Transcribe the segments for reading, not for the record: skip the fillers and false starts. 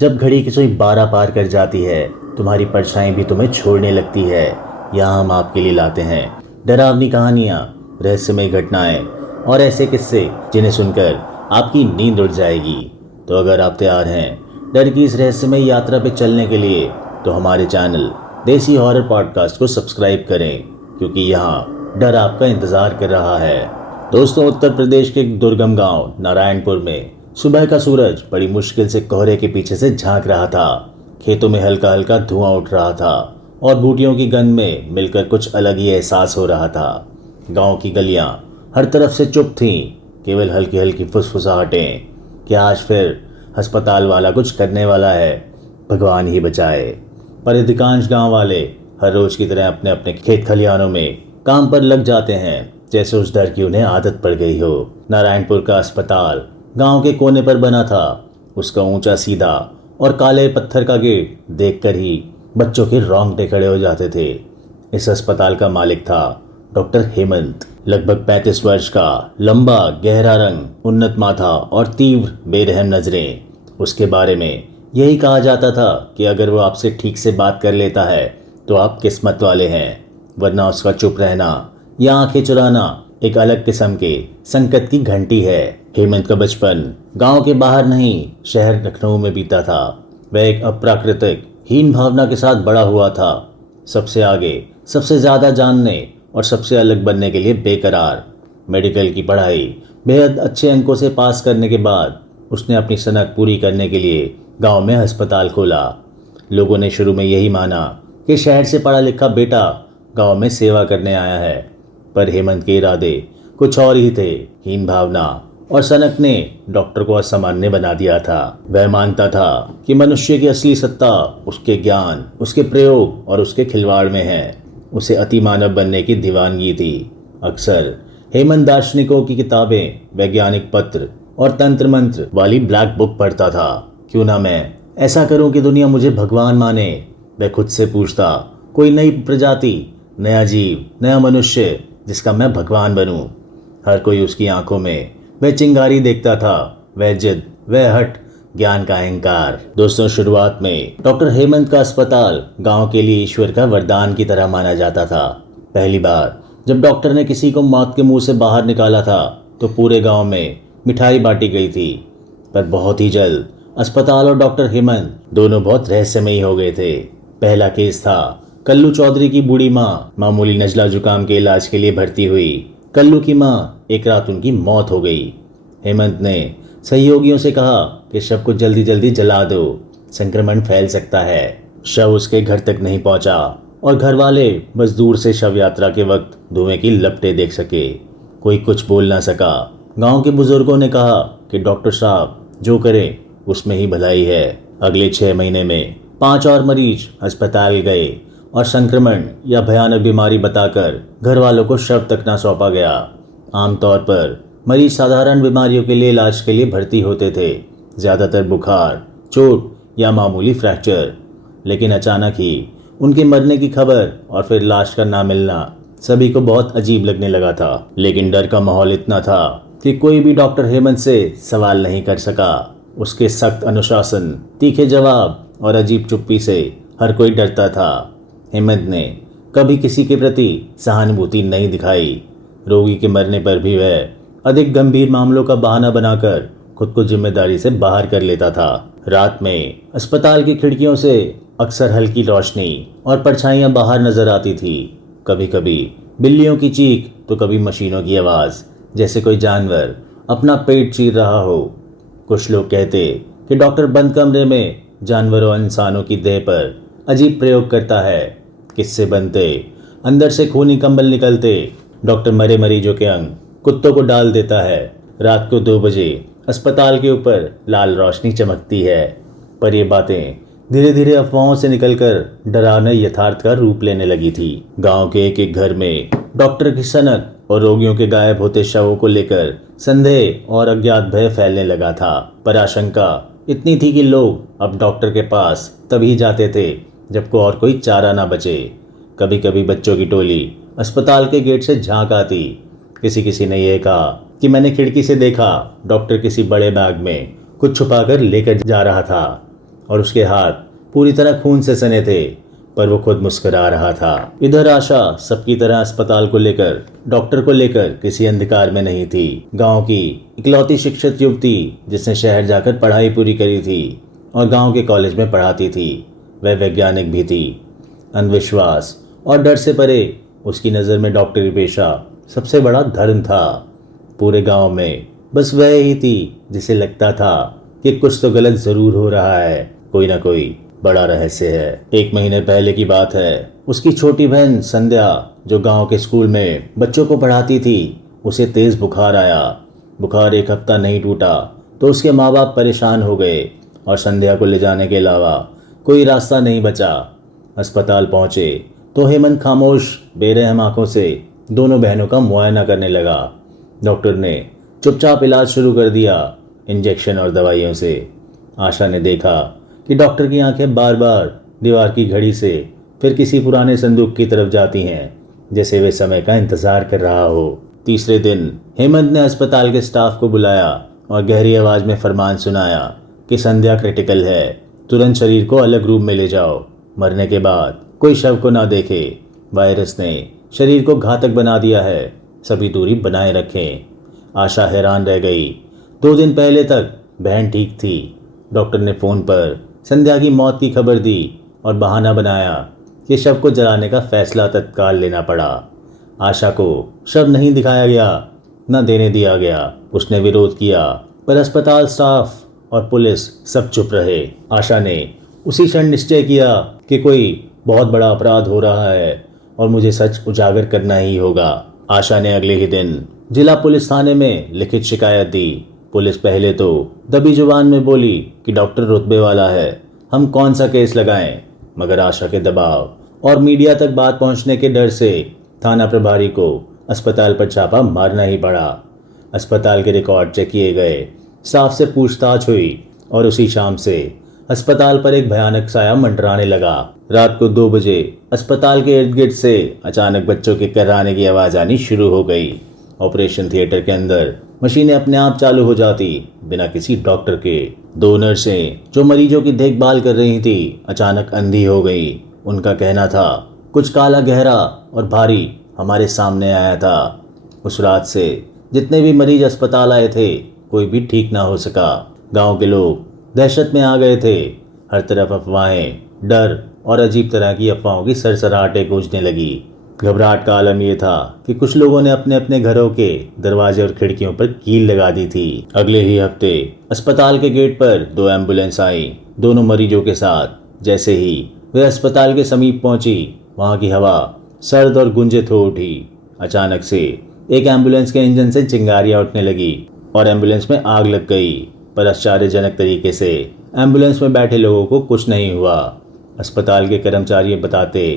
जब घड़ी की सुई 12 पार कर जाती है, तुम्हारी परछाई भी तुम्हें छोड़ने लगती है। यहाँ हम आपके लिए लाते हैं डरावनी कहानियाँ, रहस्यमय घटनाएं और ऐसे किस्से जिन्हें सुनकर आपकी नींद उड़ जाएगी। तो अगर आप तैयार हैं डर की इस रहस्यमय यात्रा पे चलने के लिए, तो हमारे चैनल देसी हॉरर पॉडकास्ट को सब्सक्राइब करें, क्योंकि यहाँ डर आपका इंतज़ार कर रहा है। दोस्तों, उत्तर प्रदेश के एक दुर्गम गांव नारायणपुर में सुबह का सूरज बड़ी मुश्किल से कोहरे के पीछे से झांक रहा था। खेतों में हल्का हल्का धुआं उठ रहा था और बूटियों की गंध में मिलकर कुछ अलग ही एहसास हो रहा था। गांव की गलियां हर तरफ से चुप थीं, केवल हल्की हल्की फुसफुसाहटें कि आज फिर अस्पताल वाला कुछ करने वाला है, भगवान ही बचाए। पर अधिकांश गांव वाले हर रोज की तरह अपने अपने खेत खलिहानों में काम पर लग जाते हैं, जैसे उस डर की उन्हें आदत पड़ गई हो। नारायणपुर का अस्पताल गांव के कोने पर बना था। उसका ऊंचा सीधा और काले पत्थर का गेट देखकर ही बच्चों के रोंगटे खड़े हो जाते थे। इस अस्पताल का मालिक था डॉक्टर हेमंत, लगभग 35 वर्ष का, लंबा गहरा रंग, उन्नत माथा और तीव्र बेरहम नजरें। उसके बारे में यही कहा जाता था कि अगर वो आपसे ठीक से बात कर लेता है तो आप किस्मत वाले हैं, वरना उसका चुप रहना या आंखें चुराना एक अलग किस्म के संकट की घंटी है। हेमंत का बचपन गांव के बाहर नहीं, शहर लखनऊ में बीता था। वह एक अप्राकृतिक हीन भावना के साथ बड़ा हुआ था, सबसे आगे, सबसे ज्यादा जानने और सबसे अलग बनने के लिए बेकरार। मेडिकल की पढ़ाई बेहद अच्छे अंकों से पास करने के बाद उसने अपनी सनक पूरी करने के लिए गांव में अस्पताल खोला। लोगों ने शुरू में यही माना कि शहर से पढ़ा लिखा बेटा गांव में सेवा करने आया है, पर हेमंत के इरादे कुछ और ही थे। हीन भावना और सनक ने डॉक्टर को असामान्य बना दिया था। वह मानता था कि मनुष्य की असली सत्ता उसके ज्ञान, उसके प्रयोग और उसके खिलवाड़ में है। उसे अति मानव बनने की दीवानगी थी। अक्सर हेमंत दार्शनिकों की किताबें, वैज्ञानिक पत्र और तंत्र मंत्र वाली ब्लैक बुक पढ़ता था। क्यों ना मैं ऐसा करूं कि दुनिया मुझे भगवान माने, वह खुद से पूछता। कोई नई प्रजाति, नया जीव, नया मनुष्य जिसका मैं भगवान बनूं। हर कोई उसकी आंखों में वह चिंगारी देखता था, वह जिद, वह हट, ज्ञान का अहंकार। दोस्तों, शुरुआत में डॉक्टर हेमंत का अस्पताल गांव के लिए ईश्वर का वरदान की तरह माना जाता था। पहली बार जब डॉक्टर ने किसी को मौत के मुंह से बाहर निकाला था तो पूरे गांव में मिठाई बांटी गई थी। पर बहुत ही जल्द अस्पताल और डॉक्टर हेमंत दोनों बहुत रहस्यमयी हो गए थे। पहला केस था कल्लू चौधरी की बूढ़ी माँ मामूली नजला जुकाम के इलाज के लिए भर्ती हुई। कल्लू की माँ एक रात उनकी मौत हो गई। हेमंत ने सहयोगियों से कहा कि शव को जल्दी जल्दी जला दो, संक्रमण फैल सकता है। शव उसके घर तक नहीं पहुंचा और घर वाले बस दूर से शव यात्रा के वक्त धुएं की लपटें देख सके। कोई कुछ बोल ना सका। गांव के बुजुर्गों ने कहा कि डॉक्टर साहब जो करे उसमें ही भलाई है। अगले 6 महीने में 5 और मरीज अस्पताल गए और संक्रमण या भयानक बीमारी बताकर घर वालों को शव तक न सौंपा गया। आमतौर पर मरीज साधारण बीमारियों के लिए इलाज के लिए भर्ती होते थे, ज़्यादातर बुखार, चोट या मामूली फ्रैक्चर। लेकिन अचानक ही उनके मरने की खबर और फिर लाश का ना मिलना सभी को बहुत अजीब लगने लगा था। लेकिन डर का माहौल इतना था कि कोई भी डॉक्टर हेमंत से सवाल नहीं कर सका। उसके सख्त अनुशासन, तीखे जवाब और अजीब चुप्पी से हर कोई डरता था। हेमंत ने कभी किसी के प्रति सहानुभूति नहीं दिखाई। रोगी के मरने पर भी वह अधिक गंभीर मामलों का बहाना बनाकर खुद को जिम्मेदारी से बाहर कर लेता था। रात में अस्पताल की खिड़कियों से अक्सर हल्की रोशनी और परछाइयां बाहर नजर आती थी। कभी कभी बिल्लियों की चीख तो कभी मशीनों की आवाज़, जैसे कोई जानवर अपना पेट चीर रहा हो। कुछ लोग कहते कि डॉक्टर बंद कमरे में जानवरों और इंसानों की देह पर अजीब प्रयोग करता है। किस्से बनते, अंदर से खूनी कंबल निकलते, डॉक्टर मरे मरीजों के अंग कुत्तों को डाल देता है। रात को 2 बजे अस्पताल के ऊपर लाल रोशनी चमकती है। पर ये बातें धीरे धीरे अफवाहों से निकलकर डरावने यथार्थ का रूप लेने लगी थी। गांव के एक एक घर में डॉक्टर की सनक और रोगियों के गायब होते शवों को लेकर संदेह और अज्ञात भय फैलने लगा था। पर आशंका इतनी थी कि लोग अब डॉक्टर के पास तभी जाते थे जब को और कोई चारा ना बचे। कभी कभी बच्चों की टोली अस्पताल के गेट से झांक आती। किसी ने यह कहा कि मैंने खिड़की से देखा डॉक्टर किसी बड़े बैग में कुछ छुपाकर लेकर जा रहा था। और उसके हाथ पूरी तरह खून से सने थे, पर वो खुद मुस्कुरा रहा था। इधर आशा सबकी तरह अस्पताल को लेकर, डॉक्टर को लेकर किसी अंधकार में नहीं थी। गांव की इकलौती शिक्षित युवती जिसने शहर जाकर पढ़ाई पूरी करी थी और गांव के कॉलेज में पढ़ाती थी, वह वैज्ञानिक भी थी। अंधविश्वास और डर से परे उसकी नज़र में डॉक्टरी पेशा सबसे बड़ा धर्म था। पूरे गांव में बस वह ही थी जिसे लगता था कि कुछ तो गलत जरूर हो रहा है, कोई ना कोई बड़ा रहस्य है। 1 महीने पहले की बात है। उसकी छोटी बहन संध्या जो गांव के स्कूल में बच्चों को पढ़ाती थी, उसे तेज बुखार आया। बुखार 1 हफ्ता नहीं टूटा तो उसके माँ बाप परेशान हो गए और संध्या को ले जाने के अलावा कोई रास्ता नहीं बचा। अस्पताल पहुंचे तो हेमंत खामोश बेरहम आंखों से दोनों बहनों का मुआयना करने लगा। डॉक्टर ने चुपचाप इलाज शुरू कर दिया, इंजेक्शन और दवाइयों से। आशा ने देखा कि डॉक्टर की आंखें बार बार दीवार की घड़ी से फिर किसी पुराने संदूक की तरफ जाती हैं, जैसे वे समय का इंतजार कर रहा हो। तीसरे दिन हेमंत ने अस्पताल के स्टाफ को बुलाया और गहरी आवाज में फरमान सुनाया कि संध्या क्रिटिकल है, तुरंत शरीर को अलग रूम में ले जाओ, मरने के बाद कोई शव को ना देखे। वायरस ने शरीर को घातक बना दिया है, सभी दूरी बनाए रखें। आशा हैरान रह गई। 2 दिन पहले तक बहन ठीक थी। डॉक्टर ने फ़ोन पर संध्या की मौत की खबर दी और बहाना बनाया कि शव को जलाने का फैसला तत्काल लेना पड़ा। आशा को शव नहीं दिखाया गया, न देने दिया गया। उसने विरोध किया, पर अस्पताल स्टाफ और पुलिस सब चुप रहे। आशा ने उसी क्षण निश्चय किया कि कोई बहुत बड़ा अपराध हो रहा है और मुझे सच उजागर करना ही होगा। आशा ने अगले ही दिन जिला पुलिस थाने में लिखित शिकायत दी। पुलिस पहले तो दबी जुबान में बोली कि डॉक्टर रुतबे वाला है, हम कौन सा केस लगाएं, मगर आशा के दबाव और मीडिया तक बात पहुंचने के डर से थाना प्रभारी को अस्पताल पर छापा मारना ही पड़ा। अस्पताल के रिकॉर्ड चेक किए गए, स्टाफ से पूछताछ हुई और उसी शाम से अस्पताल पर एक भयानक साया मंडराने लगा। रात को 2 बजे अस्पताल के इर्द गिर्द से अचानक बच्चों के कर्राने की आवाज आनी शुरू हो गई। ऑपरेशन थिएटर के अंदर मशीनें अपने आप चालू हो जाती, बिना किसी डॉक्टर के। 2 नर्सें जो मरीजों की देखभाल कर रही थी, अचानक अंधी हो गई। उनका कहना था, कुछ काला गहरा और भारी हमारे सामने आया था। उस रात से जितने भी मरीज अस्पताल आए थे, कोई भी ठीक ना हो सका। गांव के लोग दहशत में आ गए थे। हर तरफ अफवाहें, डर और अजीब तरह की अफवाहों की सरसराहटें गूंजने लगी। घबराहट का आलम यह था कि कुछ लोगों ने अपने अपने घरों के दरवाजे और खिड़कियों पर कील लगा दी थी। अगले ही हफ्ते अस्पताल के गेट पर 2 एम्बुलेंस आई, दोनों मरीजों के साथ। जैसे ही वे अस्पताल के समीप पहुंची, वहां की हवा सर्द और गुंजित हो उठी। अचानक से एक एम्बुलेंस के इंजन से चिंगारियां उठने लगी और एम्बुलेंस में आग लग गई, पर आश्चर्यजनक तरीके से एम्बुलेंस में बैठे लोगों को कुछ नहीं हुआ। अस्पताल के कर्मचारी बताते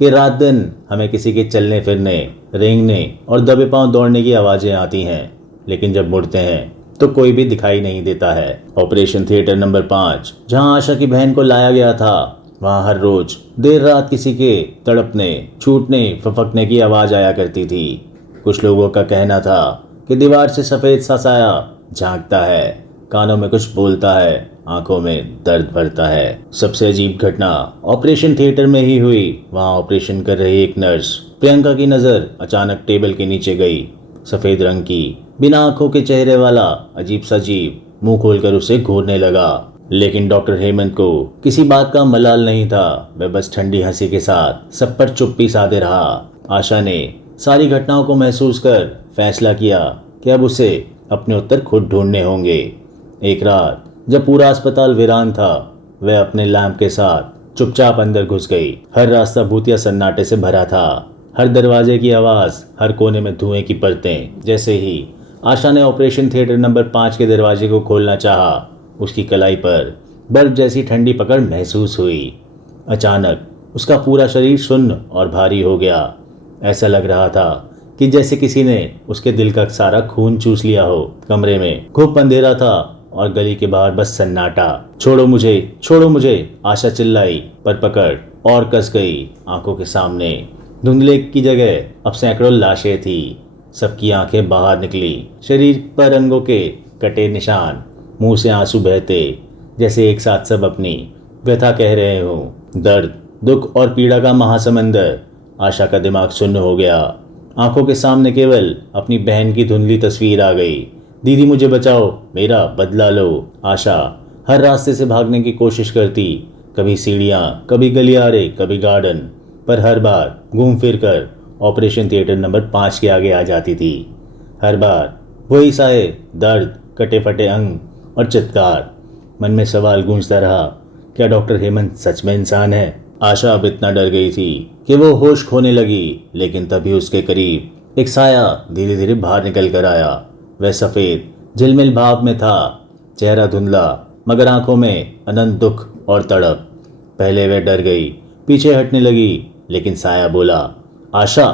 कि रात दिन हमें किसी के चलने फिरने, रेंगने और दबे पांव दौड़ने की आवाजें आती हैं, लेकिन जब मुड़ते हैं तो कोई भी दिखाई नहीं देता है। ऑपरेशन थिएटर नंबर 5 जहां आशा की बहन को लाया गया था, वहां हर रोज देर रात किसी के तड़पने, छूटने, फफकने की आवाज आया करती थी। कुछ लोगों का कहना था कि दीवार से सफेद सा साया झांकता है, कानों में कुछ बोलता है, आंखों में दर्द भरता है। सबसे अजीब घटना ऑपरेशन थिएटर में ही हुई। वहां ऑपरेशन कर रही एक नर्स प्रियंका की नजर अचानक टेबल के नीचे गई। सफेद रंग की बिना आंखों के चेहरे वाला अजीब सा जीव मुंह खोलकर उसे घूरने लगा। लेकिन डॉक्टर हेमंत को किसी बात का मलाल नहीं था। वह बस ठंडी हंसी के साथ सब पर चुप्पी साधे रहा। आशा ने सारी घटनाओं को महसूस कर फैसला किया कि अब उसे अपने उत्तर खुद ढूंढने होंगे। एक रात जब पूरा अस्पताल वीरान था, वह अपने लैंप के साथ चुपचाप अंदर घुस गई। हर रास्ता भूतिया सन्नाटे से भरा था, हर दरवाजे की आवाज, हर कोने में धुएं की परतें। जैसे ही आशा ने ऑपरेशन थिएटर नंबर 5 के दरवाजे को खोलना चाहा, उसकी कलाई पर बर्फ जैसी ठंडी पकड़ महसूस हुई। अचानक उसका पूरा शरीर सुन्न और भारी हो गया। ऐसा लग रहा था कि जैसे किसी ने उसके दिल का सारा खून चूस लिया हो। कमरे में खूब अंधेरा था और गली के बाहर बस सन्नाटा। छोड़ो मुझे, छोड़ो मुझे, आशा चिल्लाई, पर पकड़ और कस गई। आंखों के सामने धुंधले की जगह अब सैकड़ों लाशें थी। सबकी आंखें बाहर निकली, शरीर पर रंगों के कटे निशान, मुंह से आंसू बहते, जैसे एक साथ सब अपनी व्यथा कह रहे हो। दर्द, दुख और पीड़ा का महासमंदर। आशा का दिमाग शून्य हो गया। आंखों के सामने केवल अपनी बहन की धुंधली तस्वीर आ गई। दीदी मुझे बचाओ, मेरा बदला लो। आशा हर रास्ते से भागने की कोशिश करती, कभी सीढ़ियाँ, कभी गलियारे, कभी गार्डन, पर हर बार घूम फिर कर ऑपरेशन थिएटर नंबर 5 के आगे आ जाती थी। हर बार वही साए, दर्द, कटे फटे अंग और चित्कार। मन में सवाल गूंजता रहा, क्या डॉक्टर हेमंत सच में इंसान है? आशा अब इतना डर गई थी कि वो होश खोने लगी, लेकिन तभी उसके करीब एक साया धीरे धीरे बाहर निकल कर आया। वह सफेद झिलमिल भाव में था, चेहरा धुंधला, मगर आंखों में अनंत दुख और तड़प। पहले वह डर गई, पीछे हटने लगी, लेकिन साया बोला, आशा।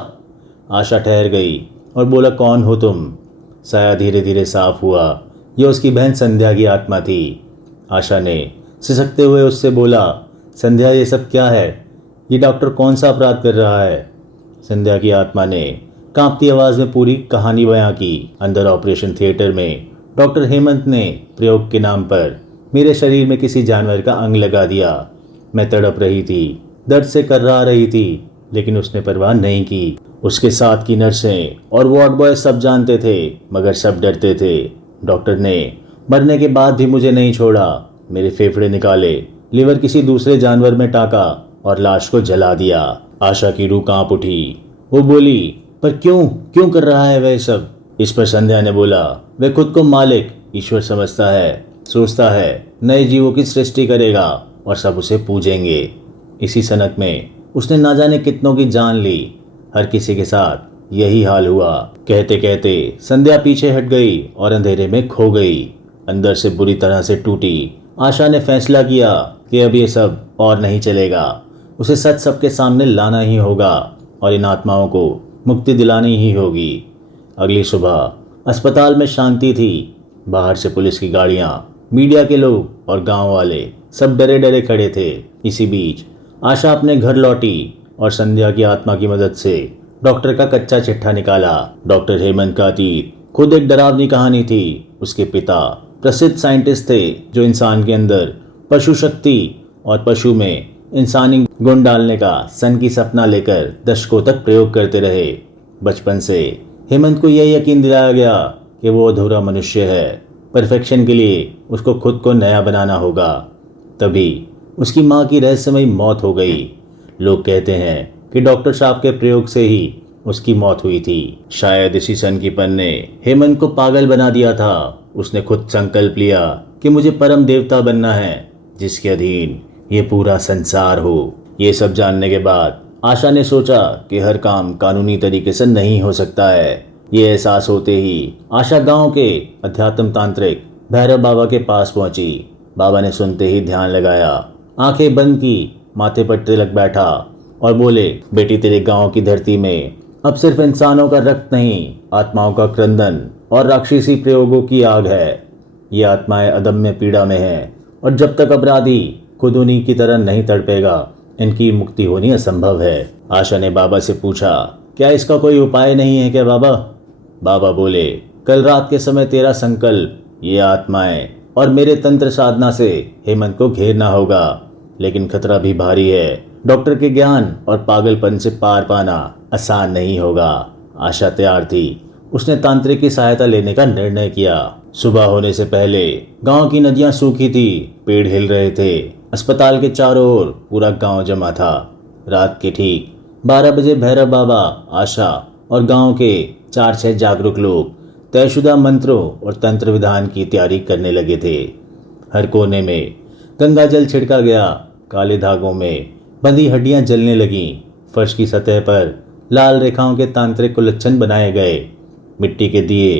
आशा ठहर गई और बोला, कौन हो तुम? साया धीरे धीरे साफ हुआ। यह उसकी बहन संध्या की आत्मा थी। आशा ने सिसकते हुए उससे बोला, संध्या ये सब क्या है? ये डॉक्टर कौन सा अपराध कर रहा है? संध्या की आत्मा ने कांपती आवाज में पूरी कहानी बयां की। अंदर ऑपरेशन थिएटर में डॉक्टर हेमंत ने प्रयोग के नाम पर मेरे शरीर में किसी जानवर का अंग लगा दिया। मैं तड़प रही थी, दर्द से कर्रा रही थी, लेकिन उसने परवाह नहीं की। उसके साथ की नर्सें और वार्ड बॉय सब जानते थे, मगर सब डरते थे। डॉक्टर ने मरने के बाद भी मुझे नहीं छोड़ा। मेरे फेफड़े निकाले, लिवर किसी दूसरे जानवर में टाका और लाश को जला दिया। आशा की रूह कांप उठी। वो बोली, पर क्यों क्यों कर रहा है वह सब? इस पर संध्या ने बोला, वह खुद को मालिक, ईश्वर समझता है, सोचता है नए जीवों की सृष्टि करेगा और सब उसे पूजेंगे। इसी सनक में उसने ना जाने कितनों की जान ली। हर किसी के साथ यही हाल हुआ। कहते कहते संध्या पीछे हट गई और अंधेरे में खो गई। अंदर से बुरी तरह से टूटी आशा ने फैसला किया कि अब ये सब और नहीं चलेगा। उसे सच सबके सामने लाना ही होगा और इन आत्माओं को मुक्ति दिलानी ही होगी। अगली सुबह अस्पताल में शांति थी। बाहर से पुलिस की गाड़ियां, मीडिया के लोग और गांव वाले सब डरे डरे खड़े थे। इसी बीच आशा अपने घर लौटी और संध्या की आत्मा की मदद से डॉक्टर का कच्चा चिट्ठा निकाला। डॉक्टर हेमंत का अतीत खुद एक डरावनी कहानी थी। उसके पिता प्रसिद्ध साइंटिस्ट थे जो इंसान के अंदर पशु शक्ति और पशु में इंसानी गुण डालने का सन की सपना लेकर दशकों तक प्रयोग करते रहे। बचपन से हेमंत को यह यकीन दिलाया गया कि वो अधूरा मनुष्य है। परफेक्शन के लिए उसको खुद को नया बनाना होगा। तभी उसकी माँ की रहस्यमयी मौत हो गई। लोग कहते हैं कि डॉक्टर साहब के प्रयोग से ही उसकी मौत हुई थी। शायद इसी सनकीपन ने हेमंत को पागल बना दिया था। उसने खुद संकल्प लिया कि मुझे परम देवता बनना है, जिसके अधीन ये पूरा संसार हो। ये सब जानने के बाद आशा ने सोचा कि हर काम कानूनी तरीके से नहीं हो सकता है। ये एहसास होते ही आशा गांव के अध्यात्म तांत्रिक भैरव बाबा के पास पहुंची। बाबा ने सुनते ही ध्यान लगाया, आंखें बंद की, माथे पर तिलक बैठा और बोले, बेटी तेरे गांव की धरती में अब सिर्फ इंसानों का रक्त नहीं, आत्माओं का क्रंदन और राक्षसी प्रयोगों की आग है। ये आत्माएं अदम्य पीड़ा में हैं और जब तक अपराधी खुद उन्हीं की तरह नहीं तड़पेगा, इनकी मुक्ति होनी असंभव है। आशा ने बाबा से पूछा, क्या इसका कोई उपाय नहीं है क्या बाबा? बाबा बोले, कल रात के समय तेरा संकल्प, ये आत्माएं और मेरे तंत्र साधना से हेमंत को घेरना होगा, लेकिन खतरा भी भारी है। डॉक्टर के ज्ञान और पागलपन से पार पाना आसान नहीं होगा। आशा तैयार थी। उसने तांत्रिक की सहायता लेने का निर्णय किया। सुबह होने से पहले गांव की नदियां सूखी थी, पेड़ हिल रहे थे। अस्पताल के चारों ओर पूरा गांव जमा था। रात के ठीक 12 बजे भैरव बाबा, आशा और गांव के 4-6 जागरूक लोग तयशुदा मंत्रों और तंत्र विधान की तैयारी करने लगे थे। हर कोने में गंगा जल छिड़का गया। काले धागों में बंधी हड्डियां जलने लगीं। फर्श की सतह पर लाल रेखाओं के तांत्रिक कुलच्छन बनाए गए। मिट्टी के दिए,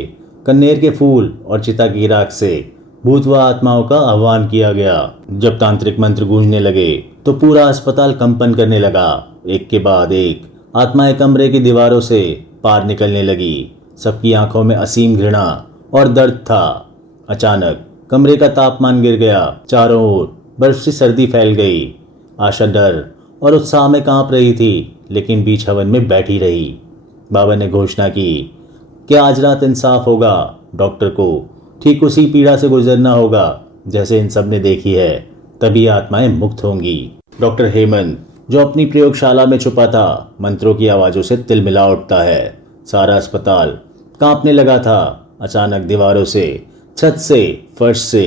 कन्नेर के फूल और चिता की राख से भूत व आत्माओं का आह्वान किया गया। जब तांत्रिक मंत्र गूंजने लगे तो पूरा अस्पताल कंपन करने लगा। एक के बाद एक आत्माएं कमरे की दीवारों से पार निकलने लगी। सबकी आंखों में असीम घृणा और दर्द था। अचानक कमरे का तापमान गिर गया। चारों ओर बर्फ सी सर्दी फैल गई। आशा डर और उत्साह में कांप रही थी, लेकिन बीच हवन में बैठी रही। बाबा ने घोषणा की कि आज रात इंसाफ होगा। डॉक्टर को ठीक उसी पीड़ा से गुजरना होगा जैसे इन सब ने देखी है, तभी आत्माएं मुक्त होंगी। डॉक्टर हेमंत, जो अपनी प्रयोगशाला में छुपा था, मंत्रों की आवाज़ों से तिलमिला उठता है। सारा अस्पताल कांपने लगा था। अचानक दीवारों से, छत से, फर्श से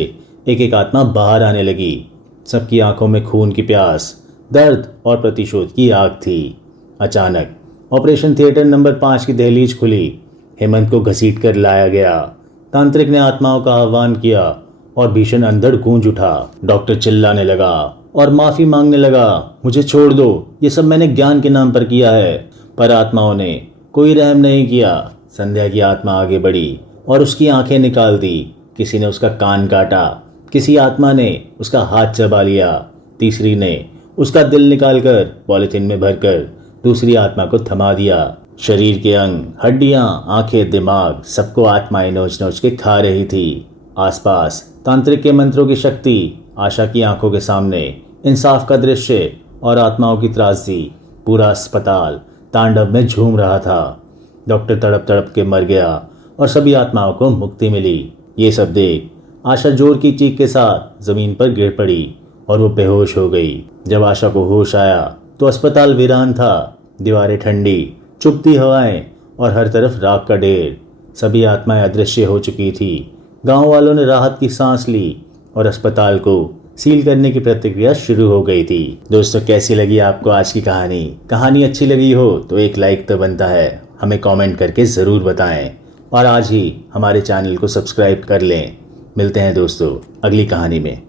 एक एक आत्मा बाहर आने लगी। सबकी आंखों में खून की प्यास, दर्द और प्रतिशोध की आग थी। अचानक ऑपरेशन थिएटर नंबर 5 की दहलीज खुली। हेमंत को घसीट कर लाया गया। तांत्रिक ने आत्माओं का आह्वान किया और भीषण अंधड़ गूंज उठा। डॉक्टर चिल्लाने लगा और माफी मांगने लगा, मुझे छोड़ दो, ये सब मैंने ज्ञान के नाम पर किया है। पर आत्माओं ने कोई रहम नहीं किया। संध्या की आत्मा आगे बढ़ी और उसकी आंखें निकाल दी। किसी ने उसका कान काटा, किसी आत्मा ने उसका हाथ चबा लिया, तीसरी ने उसका दिल निकालकर पॉलिथीन में भरकर दूसरी आत्मा को थमा दिया। शरीर के अंग, हड्डियां, आंखें, दिमाग, सबको आत्माएं नोच नोच के खा रही थी। आसपास तांत्रिक के मंत्रों की शक्ति, आशा की आंखों के सामने इंसाफ का दृश्य और आत्माओं की त्रासदी, पूरा अस्पताल तांडव में झूम रहा था। डॉक्टर तड़प तड़प के मर गया और सभी आत्माओं को मुक्ति मिली। ये सब देख आशा जोर की चीख के साथ जमीन पर गिर पड़ी और वो बेहोश हो गई। जब आशा को होश आया तो अस्पताल वीरान था। दीवारें ठंडी, चुभती हवाएं और हर तरफ राख का ढेर। सभी आत्माएं अदृश्य हो चुकी थी। गांव वालों ने राहत की सांस ली और अस्पताल को सील करने की प्रक्रिया शुरू हो गई थी। दोस्तों, कैसी लगी आपको आज की कहानी? कहानी अच्छी लगी हो तो एक लाइक तो बनता है, हमें कमेंट करके ज़रूर बताएं और आज ही हमारे चैनल को सब्सक्राइब कर लें। मिलते हैं दोस्तों अगली कहानी में।